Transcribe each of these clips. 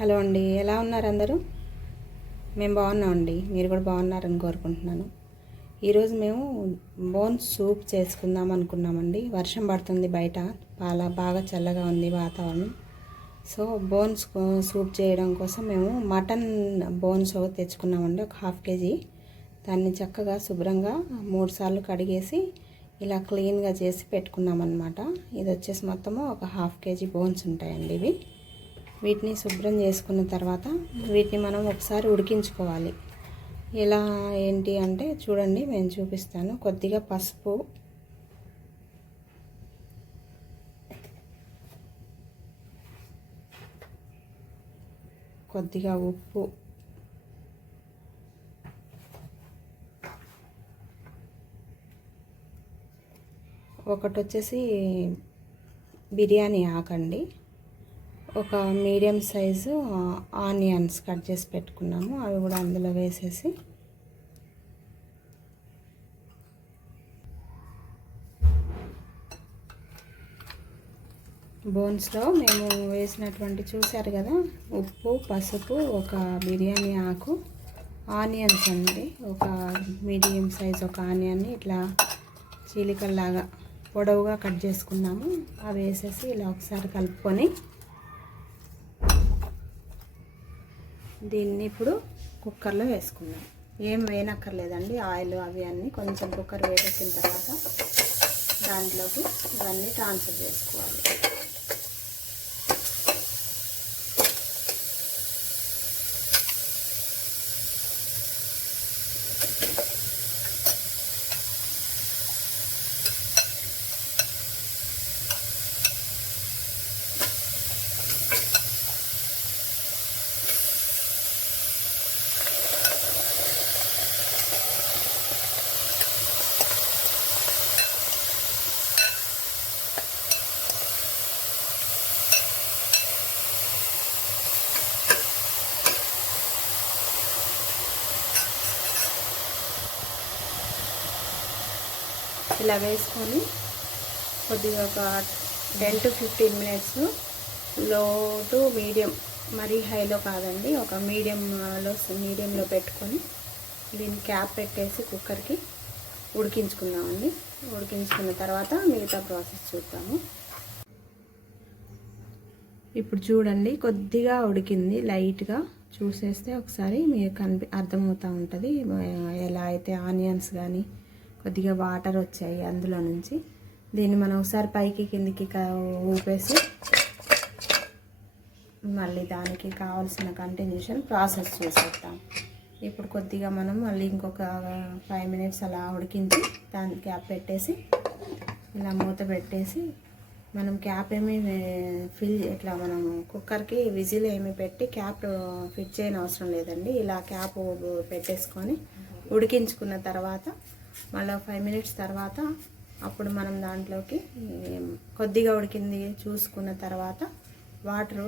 Hello అండి, ఎలా ఉన్నారు అందరూ? మేము బాగున్నామండి. మీరు కూడా బాగున్నారని కోరుకుంటున్నాను. ఈరోజు మేము బోన్స్ సూప్ చేసుకుందాం అనుకున్నామండి. వర్షం పడుతుంది, బయట బాగా చల్లగా ఉంది వాతావరణం. సో బోన్స్ సూప్ చేయడం కోసం మేము మటన్ బోన్స్ తెచ్చుకున్నామండి, ఒక 1/2 kg. దాన్ని చక్కగా శుభ్రంగా 3 సార్లు కడిగేసి ఇలా క్లీన్గా చేసి పెట్టుకున్నామన్నమాట. ఇది వచ్చేసి మొత్తము ఒక 1/2 kg బోన్స్ ఉంటాయండి ఇవి. వీటిని శుభ్రం చేసుకున్న తర్వాత వీటిని మనం ఒకసారి ఉడికించుకోవాలి. ఎలా ఏంటి అంటే చూడండి, నేను చూపిస్తాను. కొద్దిగా పసుపు, కొద్దిగా ఉప్పు, ఒకటి వచ్చేసి బిర్యానీ ఆకండి, ఒక మీడియం సైజు ఆనియన్స్ కట్ చేసి పెట్టుకున్నాము, అవి కూడా అందులో వేసేసి బోన్స్లో మేము వేసినటువంటి చూసారు కదా, ఉప్పు, పసుపు, ఒక బిర్యానీ ఆకు, ఆనియన్స్ అండి, ఒక మీడియం సైజ్ ఒక ఆనియన్ని ఇట్లా చీలికల్లాగా పొడవుగా కట్ చేసుకున్నాము. అవి వేసేసి ఇలా ఒకసారి కలుపుకొని దీన్ని ఇప్పుడు కుక్కర్లో వేసుకుందాం. ఏం వేయనక్కర్లేదండి, ఆయిల్ అవి అన్నీ కొంచెం కుక్కర్ వేసేసిన తర్వాత దాంట్లోకి ఇవన్నీ ట్రాన్స్ఫర్ చేసుకోవాలి. ఇలా వేసుకొని కొద్దిగా ఒక 10 to 15 మినిట్స్ లో టు మీడియం, మరీ హైలో కాదండి, ఒక మీడియంలో పెట్టుకొని దీన్ని క్యాప్ పెట్టేసి కుక్కర్కి ఉడికించుకుందామండి. ఉడికించుకున్న తర్వాత మిగతా ప్రాసెస్ చూద్దాము. ఇప్పుడు చూడండి, కొద్దిగా ఉడికింది, లైట్గా చూసేస్తే ఒకసారి మీకు అర్థమవుతూ ఉంటుంది. ఎలా అయితే ఆనియన్స్ కానీ కొద్దిగా వాటర్ వచ్చాయి అందులో నుంచి. దీన్ని మనం ఒకసారి పైకి కిందికి ఊపేసి మళ్ళీ దానికి కావాల్సిన కంటిన్యూషన్ ప్రాసెస్ చేసేద్దాం. ఇప్పుడు కొద్దిగా మనం మళ్ళీ ఇంకొక 5 మినిట్స్ అలా ఉడికించి దాన్ని క్యాప్ పెట్టేసి ఇలా మూత పెట్టేసి, మనం క్యాప్ ఏమి ఇట్లా మనం కుక్కర్కి విజిల్ ఏమి పెట్టి క్యాప్ ఫిట్ చేయని అవసరం లేదండి. ఇలా క్యాప్ పెట్టేసుకొని ఉడికించుకున్న తర్వాత మళ్ళీ 5 మినిట్స్ తర్వాత అప్పుడు మనం దాంట్లోకి కొద్దిగా ఉడికింది చూసుకున్న తర్వాత వాటర్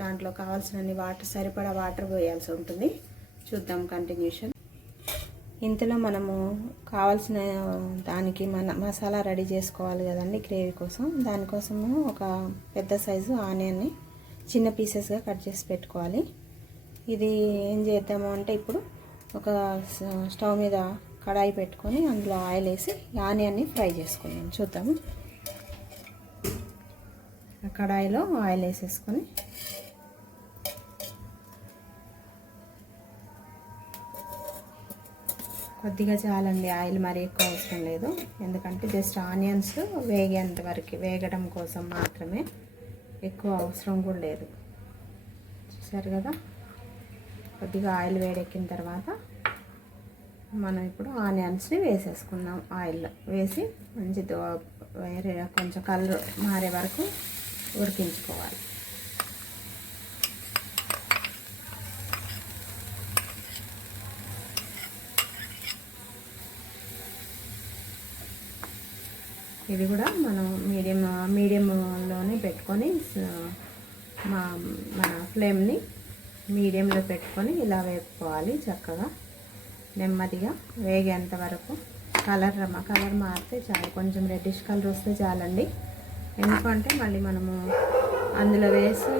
దాంట్లో కావాల్సినన్ని వాటర్, సరిపడా వాటర్ పోయాల్సి ఉంటుంది. చూద్దాం కంటిన్యూషన్. ఇంతలో మనము కావాల్సిన దానికి మసాలా రెడీ చేసుకోవాలి కదండి గ్రేవీ కోసం. దానికోసము ఒక పెద్ద సైజు ఆనియన్ని చిన్న పీసెస్గా కట్ చేసి పెట్టుకోవాలి. ఇది ఏం చేద్దాము అంటే ఇప్పుడు ఒక స్టవ్ మీద కడాయి పెట్టుకొని అందులో ఆయిల్ వేసి ఆనియన్ని ఫ్రై చేసుకున్నాను. చూద్దాము. కడాయిలో ఆయిల్ వేసేసుకొని కొద్దిగా చాలండి, ఆయిల్ మరీ ఎక్కువ అవసరం లేదు, ఎందుకంటే జస్ట్ ఆనియన్స్ వేగేంత వరకు వేగడం కోసం మాత్రమే, ఎక్కువ అవసరం కూడా లేదు. చూసారు కదా, కొద్దిగా ఆయిల్ వేడెక్కిన తర్వాత మనం ఇప్పుడు ఆనియన్స్ని వేసేసుకున్నాం. ఆయిల్లో వేసి మంచి కొంచెం కలర్ మారే వరకు ఉడికించుకోవాలి. ఇది కూడా మనం మీడియంలోనే పెట్టుకొని మన ఫ్లేమ్ని మీడియంలో పెట్టుకొని ఇలా వేపుకోవాలి. చక్కగా నెమ్మదిగా వేగేంత వరకు కలర్ మారితే చాలు, కొంచెం రెడ్డిష్ కలర్ వస్తే చాలండి. ఎందుకంటే మళ్ళీ మనము అందులో వేసి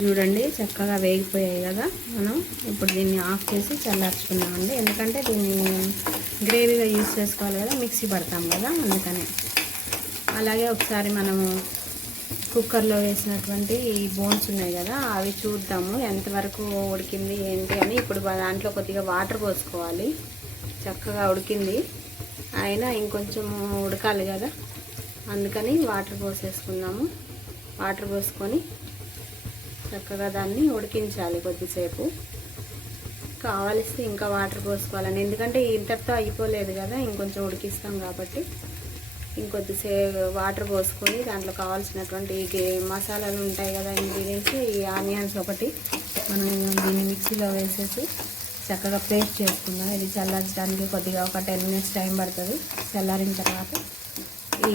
చూడండి చక్కగా వేగిపోయాయి కదా. మనం ఇప్పుడు దీన్ని ఆఫ్ చేసి చల్లార్చుకున్నామండి. ఎందుకంటే దీన్ని గ్రేవీగా యూజ్ చేసుకోవాలి కదా, మిక్సీ పడతాం కదా, అందుకనే. అలాగే ఒకసారి మనము కుక్కర్లో వేసినటువంటి ఈ బోన్స్ ఉన్నాయి కదా, అవి చూద్దాము ఎంతవరకు ఉడికింది ఏంటి అని. ఇప్పుడు దాంట్లో కొద్దిగా వాటర్ పోసుకోవాలి. చక్కగా ఉడికింది, అయినా ఇంకొంచెం ఉడకాలి కదా, అందుకని వాటర్ పోసేసుకున్నాము. వాటర్ పోసుకొని చక్కగా దాన్ని ఉడికించాలి కొద్దిసేపు. కావలిస్తే ఇంకా వాటర్ పోసుకోవాలని, ఎందుకంటే ఇంతటితో అయిపోలేదు కదా, ఇంకొంచెం ఉడికిస్తాం కాబట్టి ఇంకొద్దిసేపు వాటర్ పోసుకొని దాంట్లో కావాల్సినటువంటి మసాలాలు ఉంటాయి కదా, ఇంగ్రీడియంట్స్. ఈ ఆనియన్స్ ఒకటి మనం దీన్ని మిక్సీలో వేసేసి చక్కగా పేస్ట్ చేసుకుందాం. ఇది చల్లార్చడానికి కొద్దిగా ఒక 10 minutes టైం పడుతుంది. చల్లారిన తర్వాత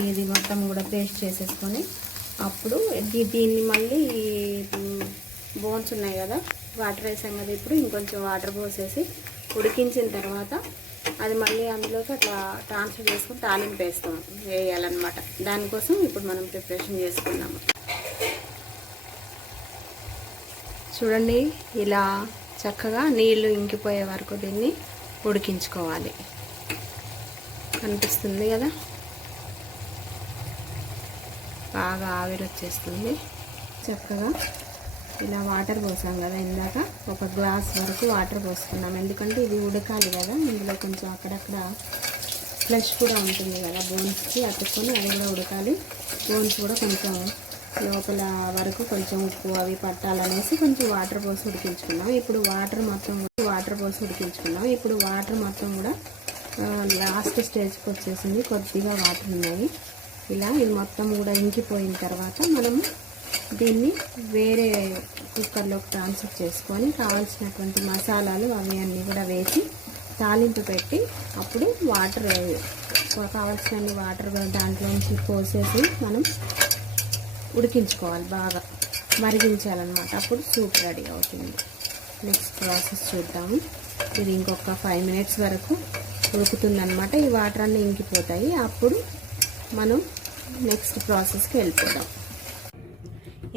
ఇది మొత్తం కూడా పేస్ట్ చేసేసుకొని అప్పుడు దీన్ని మళ్ళీ బోన్స్ ఉన్నాయి కదా, వాటర్ వేసాం కదా, ఇప్పుడు ఇంకొంచెం వాటర్ పోసేసి ఉడికించిన తర్వాత అది మళ్ళీ అందులోకి అట్లా ట్రాన్స్ఫర్ చేసుకుని తాలింపు వేయాలన్నమాట. దానికోసం ఇప్పుడు మనం ప్రిపరేషన్ చేసుకున్నాము. చూడండి, ఇలా చక్కగా నీళ్లు ఇంకిపోయే వరకు దీన్ని ఉడికించుకోవాలి. కనిపిస్తుంది కదా, బాగా ఆవిరి వచ్చేస్తుంది. చక్కగా ఇలా వాటర్ పోసాం కదా, ఇందాక ఒక గ్లాస్ వరకు వాటర్ పోసుకున్నాం. ఎందుకంటే ఇది ఉడకాలి కదా, ఇందులో కొంచెం అక్కడక్కడ ఫ్లెష్ కూడా ఉంటుంది కదా బోన్స్కి, అతుక్కొని అది కూడా ఉడకాలి. బోన్స్ కూడా కొంచెం లోపల వరకు కొంచెం ఉప్పు అవి పట్టాలనేసి కొంచెం వాటర్ పోసి ఉడికించుకున్నాం. ఇప్పుడు వాటర్ మొత్తం కూడా లాస్ట్ స్టేజ్కి వచ్చేసింది. కొద్దిగా వాటర్ ఉన్నాయి. ఇలా ఇది మొత్తం కూడా ఇంకిపోయిన తర్వాత మనము దీన్ని వేరే కుక్కర్లోకి ట్రాన్స్ఫర్ చేసుకొని కావాల్సినటువంటి మసాలాలు అవి అన్నీ కూడా వేసి తాలింపు పెట్టి అప్పుడు కావాల్సినన్ని వాటర్ దాంట్లోంచి పోసేసి మనం ఉడికించుకోవాలి, బాగా మరిగించాలన్నమాట. అప్పుడు సూప్ రెడీ అవుతుంది. నెక్స్ట్ ప్రాసెస్ చూద్దాము. ఇది ఇంకొక 5 minutes వరకు ఉడుకుతుందన్నమాట. ఈ వాటర్ అన్నీ ఇంకిపోతాయి. అప్పుడు మనం నెక్స్ట్ ప్రాసెస్కి వెళ్ళిపోదాం.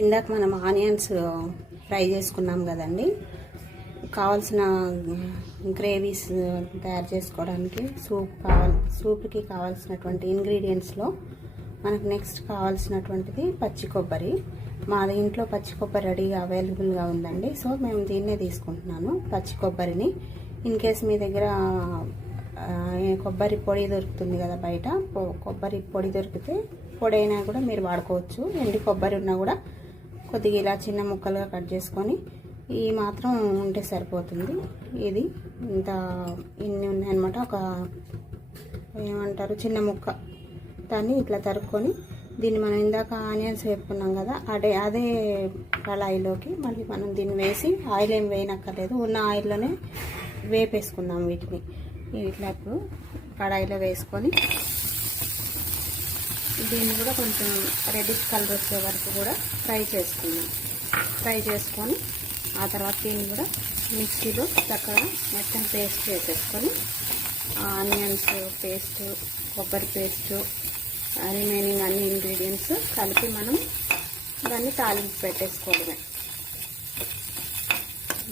ఇందాక మనం ఆనియన్స్ ఫ్రై చేసుకున్నాం కదండి. కావాల్సిన గ్రేవీస్ తయారు చేసుకోవడానికి సూప్కి కావాల్సినటువంటి ఇంగ్రీడియంట్స్లో మనకు నెక్స్ట్ కావాల్సినటువంటిది పచ్చి కొబ్బరి. మా ఇంట్లో పచ్చి కొబ్బరి రెడీగా అవైలబుల్గా ఉందండి. సో మేము దీన్నే తీసుకుంటున్నాను, పచ్చి కొబ్బరిని. ఇన్ కేస్ మీ దగ్గర కొబ్బరి పొడి దొరుకుతుంది కదా బయట, కొబ్బరి పొడి దొరికితే పొడి అయినా కూడా మీరు వాడుకోవచ్చు. ఎండి కొబ్బరి ఉన్నా కూడా కొద్దిగా ఇలా చిన్న ముక్కలుగా కట్ చేసుకొని ఈ మాత్రం ఉంటే సరిపోతుంది. ఇది ఇన్ని ఉన్నాయన్నమాట. ఒక ఏమంటారు చిన్న ముక్క, దాన్ని ఇట్లా తరుక్కొని దీన్ని మనం ఇందాక ఆనియన్స్ వేపుకున్నాం కదా, అదే కళాయిలోకి మళ్ళీ మనం దీన్ని వేసి, ఆయిల్ ఏం వేయనక్కర్లేదు, ఉన్న ఆయిల్లోనే వేపేసుకున్నాం వీటిని. ఇట్లా ఇప్పుడు కడాయిలో వేసుకొని దీన్ని కూడా కొంచెం రెడ్డిష్ కలర్ వచ్చే వరకు కూడా ఫ్రై చేసుకొని ఆ తర్వాత దీన్ని కూడా మిక్సీలో చక్కగా మొత్తం పేస్ట్ చేసేసుకొని ఆనియన్స్ పేస్ట్, కొబ్బరి పేస్ట్, రిమైనింగ్ అన్ని ఇంగ్రీడియంట్స్ కలిపి మనం దాన్ని తాలింపు పెట్టేసుకోవడమే.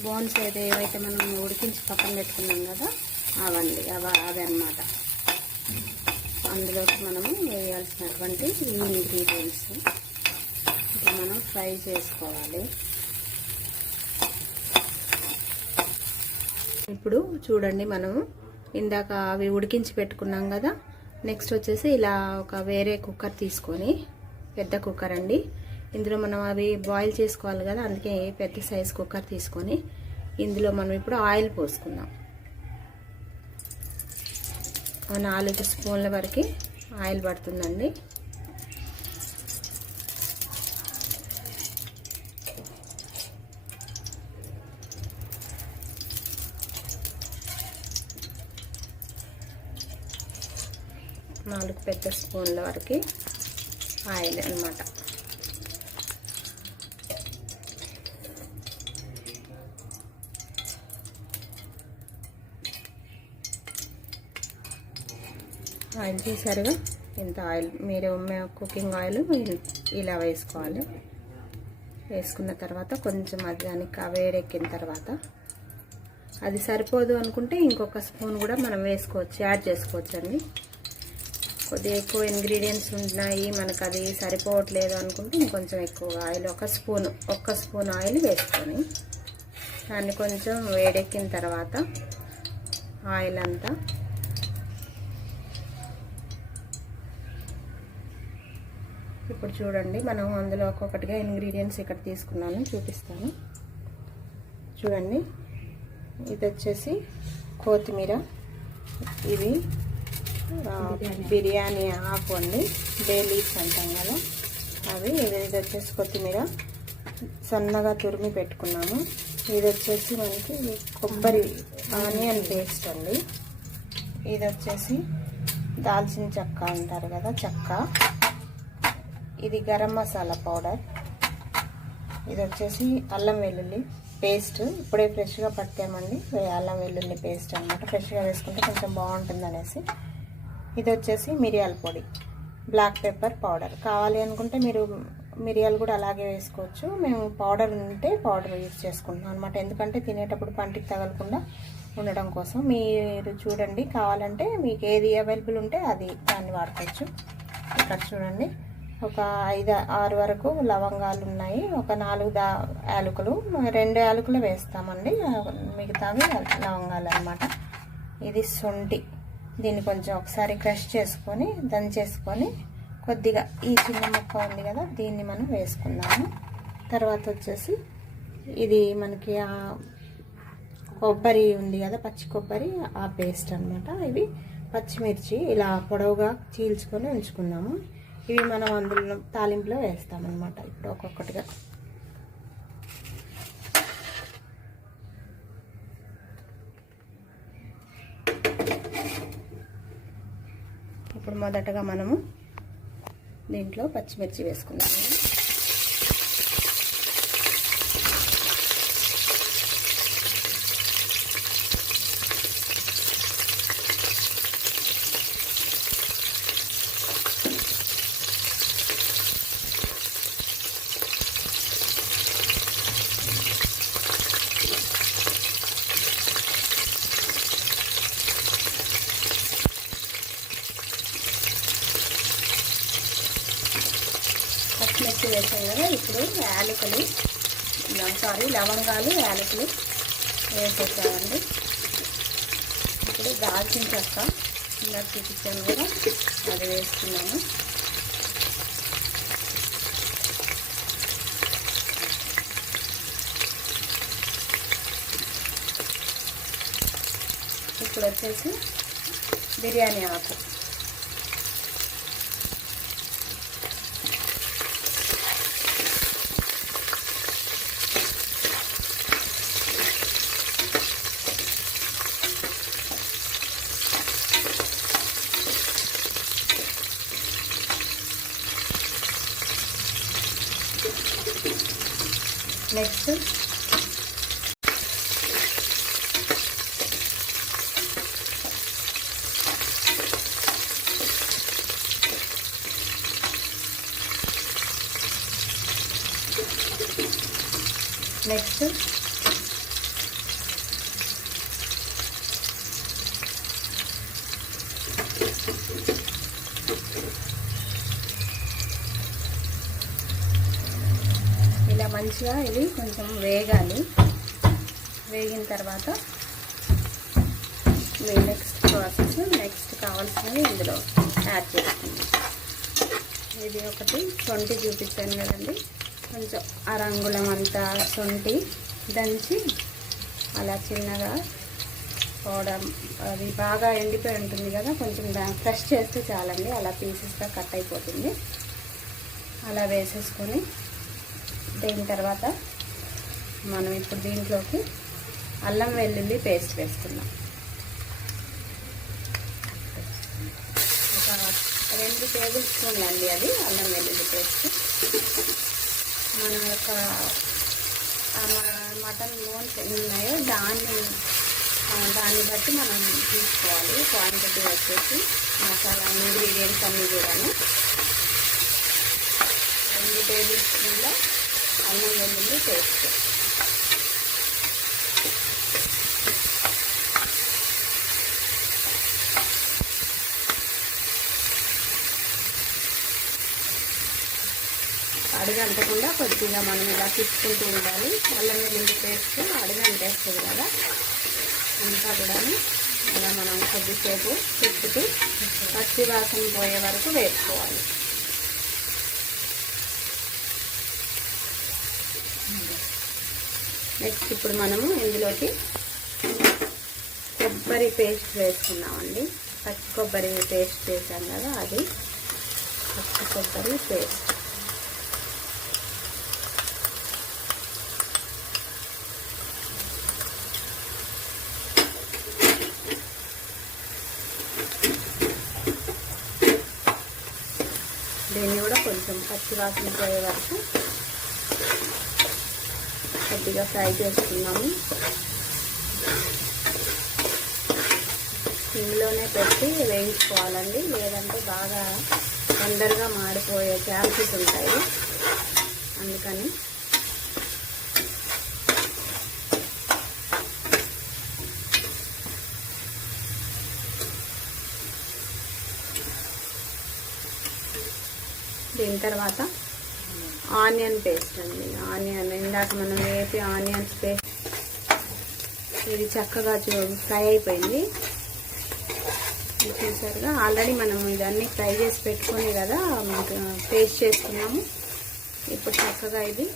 బోన్స్ ఏవైతే మనం ఉడికించి పక్కన పెట్టుకున్నాం కదా అదనమాట. అందులోకి మనము వేయాల్సినటువంటి ఈ ఇంగ్రీడియంట్స్ ఇట్లా మనం ఫ్రై చేసుకోవాలి. ఇప్పుడు చూడండి, మనము ఇందాక అవి ఉడికించి పెట్టుకున్నాం కదా, నెక్స్ట్ వచ్చేసి ఇలా ఒక వేరే కుక్కర్ తీసుకొని, పెద్ద కుక్కర్ అండి, ఇందులో మనం అవి బాయిల్ చేసుకోవాలి కదా, అందుకే పెద్ద సైజ్ కుక్కర్ తీసుకొని ఇందులో మనం ఇప్పుడు ఆయిల్ పోసుకుందాం. 4 స్పూన్ల వరకు ఆయిల్ పడుతుందండి. పెద్ద స్పూన్ల వరకు ఆయిల్ అన్నమాట. ఆయిల్ చూసారుగా, ఇంత ఆయిల్. మీరు కుకింగ్ ఆయిల్ ఇలా వేసుకోవాలి. వేసుకున్న తర్వాత కొంచెం అది దానికి వేడెక్కిన తర్వాత అది సరిపోదు అనుకుంటే ఇంకొక స్పూన్ కూడా మనం వేసుకోవచ్చు, యాడ్ చేసుకోవచ్చు అండి. కొద్దిగా ఎక్కువ ఇంగ్రీడియంట్స్ ఉన్నాయి, మనకు అది సరిపోవట్లేదు అనుకుంటే ఇంకొంచెం ఎక్కువగా ఆయిల్ ఒక్క స్పూన్ ఆయిల్ వేసుకొని దాన్ని కొంచెం వేడెక్కిన తర్వాత ఆయిల్ అంతా ఇప్పుడు చూడండి, మనం అందులో ఒక్కొక్కటిగా ఇంగ్రీడియంట్స్ ఇక్కడ తీసుకున్నాను, చూపిస్తాను చూడండి. ఇది వచ్చేసి కొత్తిమీర, ఇది బిర్యానీ ఆకు అండి, బే లీవ్స్ అంటాం కదా అవి. ఇది వచ్చేసి కొత్తిమీర సన్నగా తురిమి పెట్టుకున్నాము. ఇది వచ్చేసి మనకి కొబ్బరి ఆనియన్ పేస్ట్ అండి. ఇది వచ్చేసి దాల్చిన చెక్క అంటారు కదా, చెక్క. ఇది గరం మసాలా పౌడర్. ఇది వచ్చేసి అల్లం వెల్లుల్లి పేస్ట్, ఇప్పుడే ఫ్రెష్గా పట్టామండి. అల్లం వెల్లుల్లి పేస్ట్ అనమాట, ఫ్రెష్గా వేసుకుంటే కొంచెం బాగుంటుంది అనేసి. ఇది వచ్చేసి మిరియాల పొడి, బ్లాక్ పెప్పర్ పౌడర్. కావాలి అనుకుంటే మీరు మిరియాలు కూడా అలాగే వేసుకోవచ్చు. మేము పౌడర్ ఉంటే పౌడర్ యూజ్ చేసుకుంటున్నాం అనమాట, ఎందుకంటే తినేటప్పుడు పంటికి తగలకుండా ఉండడం కోసం. మీరు చూడండి, కావాలంటే మీకు ఏది అవైలబుల్ ఉంటే దాన్ని వాడుకోవచ్చు. ఇక్కడ చూడండి, ఒక 5-6 వరకు లవంగాలు ఉన్నాయి, ఒక 4 యాలకులు, 2 యాలకులు వేస్తామండి, మిగతావి లవంగాలు అనమాట. ఇది శొంఠి, దీన్ని కొంచెం ఒకసారి క్రష్ చేసుకొని దంచేసుకొని కొద్దిగా ఈ చిన్న ముక్క ఉంది కదా దీన్ని మనం వేసుకుందాము. తర్వాత వచ్చేసి ఇది మనకి కొబ్బరి ఉంది కదా, పచ్చి కొబ్బరి, ఆ పేస్ట్ అనమాట. ఇవి పచ్చిమిర్చి ఇలా పొడవుగా చీల్చుకొని ఉంచుకున్నాము. ఇవి మనం అందులో తాలింపులో వేస్తామన్నమాట. ఇప్పుడు ఒక్కొక్కటిగా ఇప్పుడు మొదటగా మనము దీంట్లో పచ్చిమిర్చి వేసుకుందాము. పచ్చిమిర్చి వేసాం కదా, ఇప్పుడు లవంగాలు, యాలకులు వేసేసామండి. ఇప్పుడు దాల్చిన చెక్క ఇలా చూపించాను కూడా అది వేస్తున్నాము. ఇప్పుడు వచ్చేసి బిర్యానీ ఆకు, నెక్స్ట్ ఇలా మంచిగా ఇది కొంచెం వేగాలి. వేగిన తర్వాత నెక్స్ట్ ప్రాసెస్, నెక్స్ట్ కావాల్సినవి ఇందులో యాడ్ చేసుకుందాం. ఇది ఒకటి శొంఠి చూపించాను కదండి, కొంచెం అరంగుళం అంతా శొంఠి దంచి అలా చిన్నగా పౌడర్, అది బాగా ఎండిపోయి ఉంటుంది కదా, కొంచెం ఫ్రెష్ చేస్తే చాలండి, అలా పీసెస్గా కట్ అయిపోతుంది. అలా వేసేసుకొని దీని తర్వాత మనం ఇప్పుడు దీంట్లోకి అల్లం వెల్లుల్లి పేస్ట్ వేసుకుందాం. ఒక 2 టేబుల్ స్పూన్లు అండి అది అల్లం వెల్లుల్లి పేస్ట్. మన యొక్క మటన్ బోన్స్ ఎన్ని ఉన్నాయో దాన్ని బట్టి మనం తీసుకోవాలి. క్వాంటిటీ వచ్చేసి మసాలా ఇంగ్రీడియంట్స్ అన్నీ కూడాను 2 టేబుల్ స్పూన్ల అల్లం వెల్లుల్లి పేస్ట్. అడుగంటకుండా కొద్దిగా మనం ఇలా తిప్పుకుంటూ ఉండాలి. అల్లం వెల్లుల్లి పేస్ట్ అడుగంటేస్తుంది కదా, అంతా కూడా ఇలా మనం కొద్దిసేపు తిప్పుతూ పచ్చి వాసన పోయే వరకు వేసుకోవాలి. నెక్స్ట్ ఇప్పుడు మనము ఇందులోకి కొబ్బరి పేస్ట్ వేసుకున్నామండి. పచ్చి కొబ్బరి పేస్ట్ వేసాం కదా, అది పచ్చి కొబ్బరి పేస్ట్. దీన్ని కూడా కొంచెం పచ్చి వాసన పోయే వరకు కొద్దిగా ఫ్రై చేసుకున్నాము. సిమ్లోనే పెట్టి వేయించుకోవాలండి, లేదంటే బాగా తొందరగా మాడిపోయే ఛాన్సెస్ ఉంటాయి. అందుకని దీని తర్వాత ఆనియన్ పేస్ట్ అండి. ఆనియన్ ఇందాక మనం వేపి ఆనియన్స్ పేస్ట్, ఇది చక్కగా ఫ్రై అయిపోయింది. చూసారుగా, ఆల్రెడీ మనం ఇదన్నీ ఫ్రై చేసి పెట్టుకుని కదా పేస్ట్ చేసుకున్నాము. ఇప్పుడు చక్కగా ఇది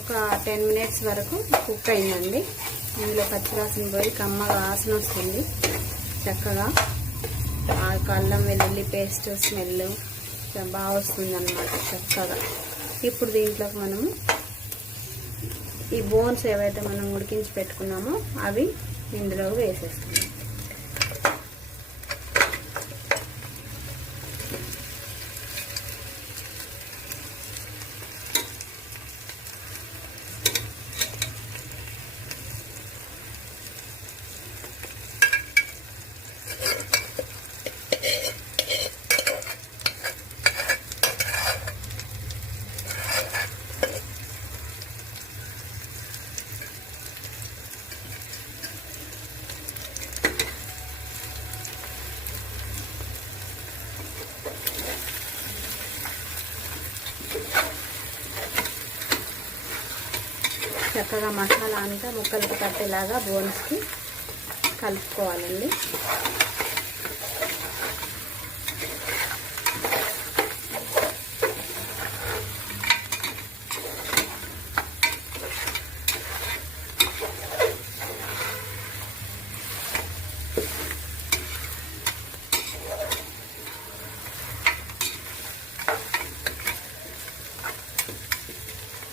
ఒక 10 minutes వరకు కుక్ అయిందండి. ఇందులో పచ్చివాసన పోయి కమ్మగా వాసన వస్తుంది. చక్కగా అల్లం వెల్లుల్లి పేస్ట్ స్మెల్ బాగా వస్తుంది అన్నమాట చక్కగా. ఇప్పుడు దీంట్లోకి మనము ఈ బోన్స్ ఏవైతే మనం ఉడికించి పెట్టుకున్నామో అవి ఇందులో వేసేస్తున్నాం. చక్కగా మసాలా అంతా ముక్కలకి పట్టేలాగా బోన్స్కి కలుపుకోవాలండి.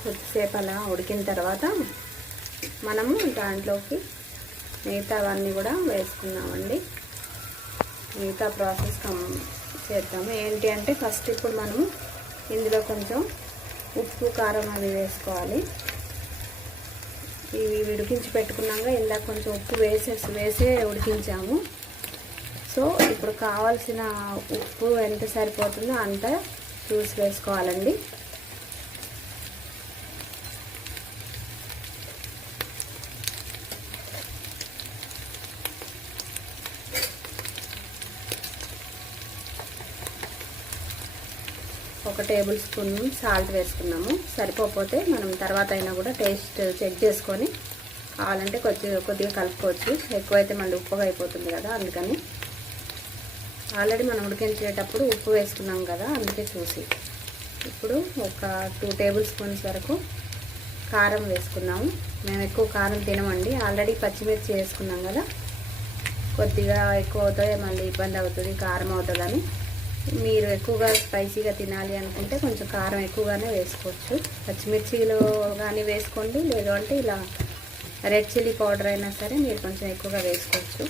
కొద్దిసేపు అలా ఉడికిన తర్వాత మనము దాంట్లోకి మిగతావన్నీ కూడా వేసుకున్నామండి. మిగతా ప్రాసెస్ చేద్దాము. ఏంటి అంటే ఫస్ట్ ఇప్పుడు మనము ఇందులో కొంచెం ఉప్పు కారం అవి వేసుకోవాలి. ఇవి ఉడికించి పెట్టుకున్నాక ఇందాక కొంచెం ఉప్పు వేసే ఉడికించాము. సో ఇప్పుడు కావాల్సిన ఉప్పు ఎంత సరిపోతుందో అంత చూసి వేసుకోవాలండి. ఒక టేబుల్ స్పూన్ సాల్ట్ వేసుకున్నాము. సరిపోతే మనం తర్వాత అయినా కూడా టేస్ట్ చెక్ చేసుకొని కావాలంటే కొద్దిగా కలుపుకోవచ్చు. ఎక్కువైతే మళ్ళీ ఉప్పుగా అయిపోతుంది కదా, అందుకని ఆల్రెడీ మనం ఉడికించేటప్పుడు ఉప్పు వేసుకున్నాం కదా, అందుకే చూసి. ఇప్పుడు ఒక 2 టేబుల్ స్పూన్స్ వరకు కారం వేసుకున్నాము. మేము ఎక్కువ కారం తినమండి, ఆల్రెడీ పచ్చిమిర్చి వేసుకున్నాం కదా, కొద్దిగా ఎక్కువ అవుతుంది మళ్ళీ ఇబ్బంది అవుతుంది, కారం అవుతుందని. మీరు ఎక్కువగా స్పైసీగా తినాలి అనుకుంటే కొంచెం కారం ఎక్కువగానే వేసుకోవచ్చు. పచ్చిమిర్చిలో కానీ వేసుకోండి, లేదు అంటే ఇలా రెడ్ చిల్లీ పౌడర్ అయినా సరే మీరు కొంచెం ఎక్కువగా వేసుకోవచ్చు.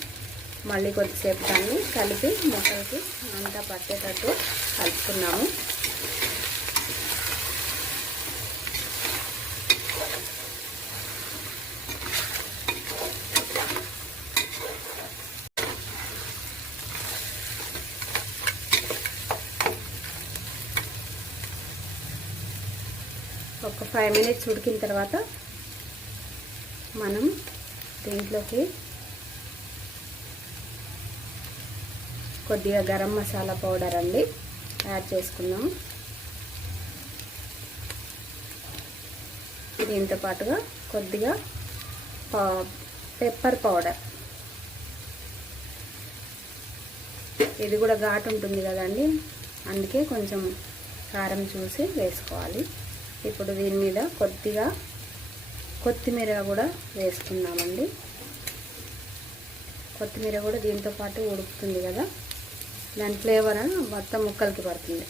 మళ్ళీ కొద్దిసేపు దాన్ని కలిపి ముక్కలకి అంతా పట్టేటట్టు కలుపుకున్నాము. ఒక 5 మినిట్స్ ఉడికిన తర్వాత మనం దీంట్లోకి కొద్దిగా గరం మసాలా పౌడర్ అండి యాడ్ చేసుకుందాం. దీంతో పాటుగా కొద్దిగా పెప్పర్ పౌడర్, ఇది కూడా ఘాటు ఉంటుంది కదండి, అందుకే కొంచెం కారం చూసి వేసుకోవాలి. ఇప్పుడు దీని మీద కొద్దిగా కొత్తిమీర కూడా వేసుకుందామండి. కొత్తిమీర కూడా దీంతో పాటు ఉడుకుతుంది కదా, దాని ఫ్లేవర్ మొత్తం ముక్కలకి పడుతుంది.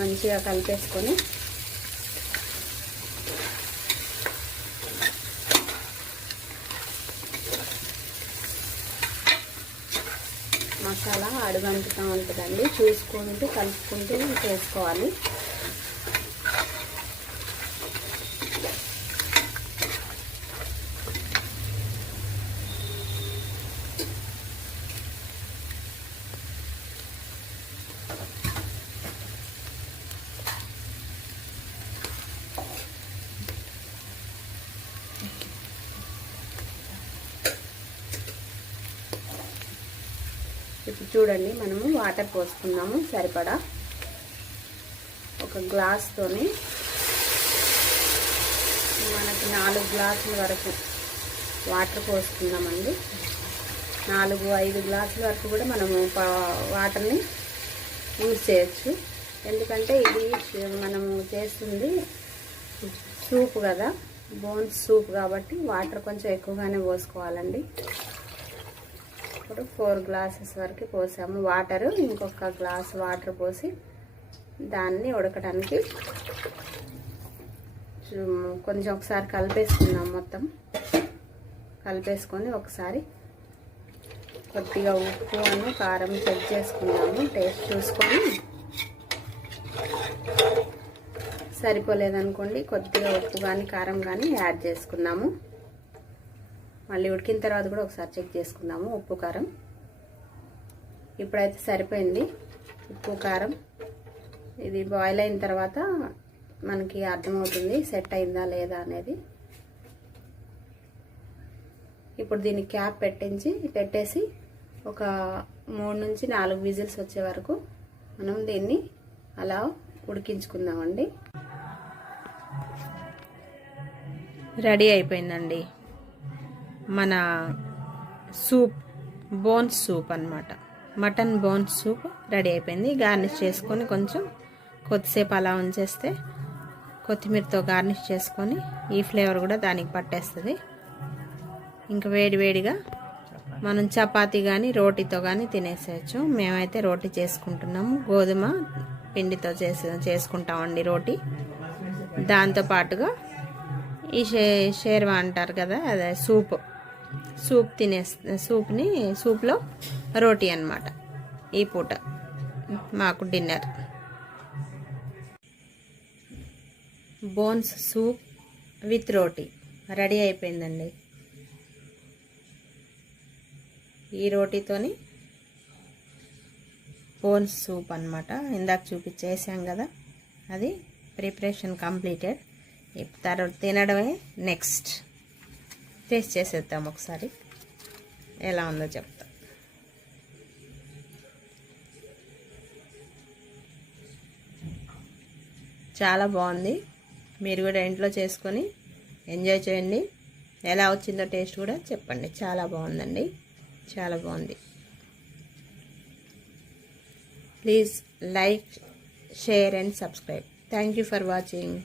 మంచిగా కలిపేసుకొని మసాలా అడుగంటుతూ ఉంటుందండి, చూసుకుంటూ కలుపుకుంటూ చేసుకోవాలి. ఇప్పుడు చూడండి, మనము వాటర్ పోసుకున్నాము సరిపడా. ఒక గ్లాస్తోని మనకి 4 గ్లాసుల వరకు వాటర్ పోసుకున్నామండి. 4-5 గ్లాసుల వరకు కూడా మనము వాటర్ని యూజ్ చేయొచ్చు. ఎందుకంటే ఇది మనము చేస్తుంది సూప్ కదా, బోన్స్ సూప్ కాబట్టి వాటర్ కొంచెం ఎక్కువగానే పోసుకోవాలండి. ఇప్పుడు 4 గ్లాసెస్ వరకు పోసాము వాటర్. ఇంకొక గ్లాస్ వాటర్ పోసి దాన్ని ఉడకడానికి కొంచెం ఒకసారి కలిపేసుకుందాం. మొత్తం కలిపేసుకొని ఒకసారి కొద్దిగా ఉప్పు కారం చెక్ చేసుకుందాము. టేస్ట్ చూసుకొని సరిపోలేదనుకోండి కొద్దిగా ఉప్పు కానీ కారం కానీ యాడ్ చేసుకుందాము. మళ్ళీ ఉడికిన తర్వాత కూడా ఒకసారి చెక్ చేసుకుందాము ఉప్పు కారం. ఇప్పుడైతే సరిపోయింది ఉప్పు కారం. ఇది బాయిల్ అయిన తర్వాత మనకి అర్థమవుతుంది సెట్ అయిందా లేదా అనేది. ఇప్పుడు దీన్ని క్యాప్ పెట్టేసి ఒక 3-4 విజిల్స్ వచ్చే వరకు మనం దీన్ని అలా ఉడికించుకుందామండి. రెడీ అయిపోయిందండి మన సూప్, బోన్స్ సూప్ అన్నమాట. మటన్ బోన్స్ సూప్ రెడీ అయిపోయింది. గార్నిష్ చేసుకొని కొంచెం కొద్దిసేపు అలా ఉంచేస్తే కొత్తిమీరతో గార్నిష్ చేసుకొని ఈ ఫ్లేవర్ కూడా దానికి పట్టేస్తుంది. ఇంకా వేడివేడిగా మనం చపాతీ కానీ రోటీతో కానీ తినేసేయచ్చు. మేమైతే రోటీ చేసుకుంటున్నాము, గోధుమ పిండితో చేసుకుంటామండి రోటీ. దాంతోపాటుగా ఈ షేర్వా అంటారు కదా, అదే సూప్ సూప్లో రోటీ అన్నమాట. ఈ పూట మాకు dinner bones soup with roti ready అయిపోయిందండి. ఈ రోటీతోని బోన్స్ సూప్ అన్నమాట. ఇందాక చూపించేసాం కదా, అది ప్రిపరేషన్ కంప్లీటెడ్. తర్వాత తినడమే నెక్స్ట్. టేస్ట్ చేసేద్దాం ఒకసారి, ఎలా ఉందో చెప్తా. చాలా బాగుంది. మీరు కూడా ఇంట్లో చేసుకొని ఎంజాయ్ చేయండి. ఎలా వచ్చిందో టేస్ట్ కూడా చెప్పండి. చాలా బాగుందండి, చాలా బాగుంది. Please like, share and subscribe. Thank you for watching.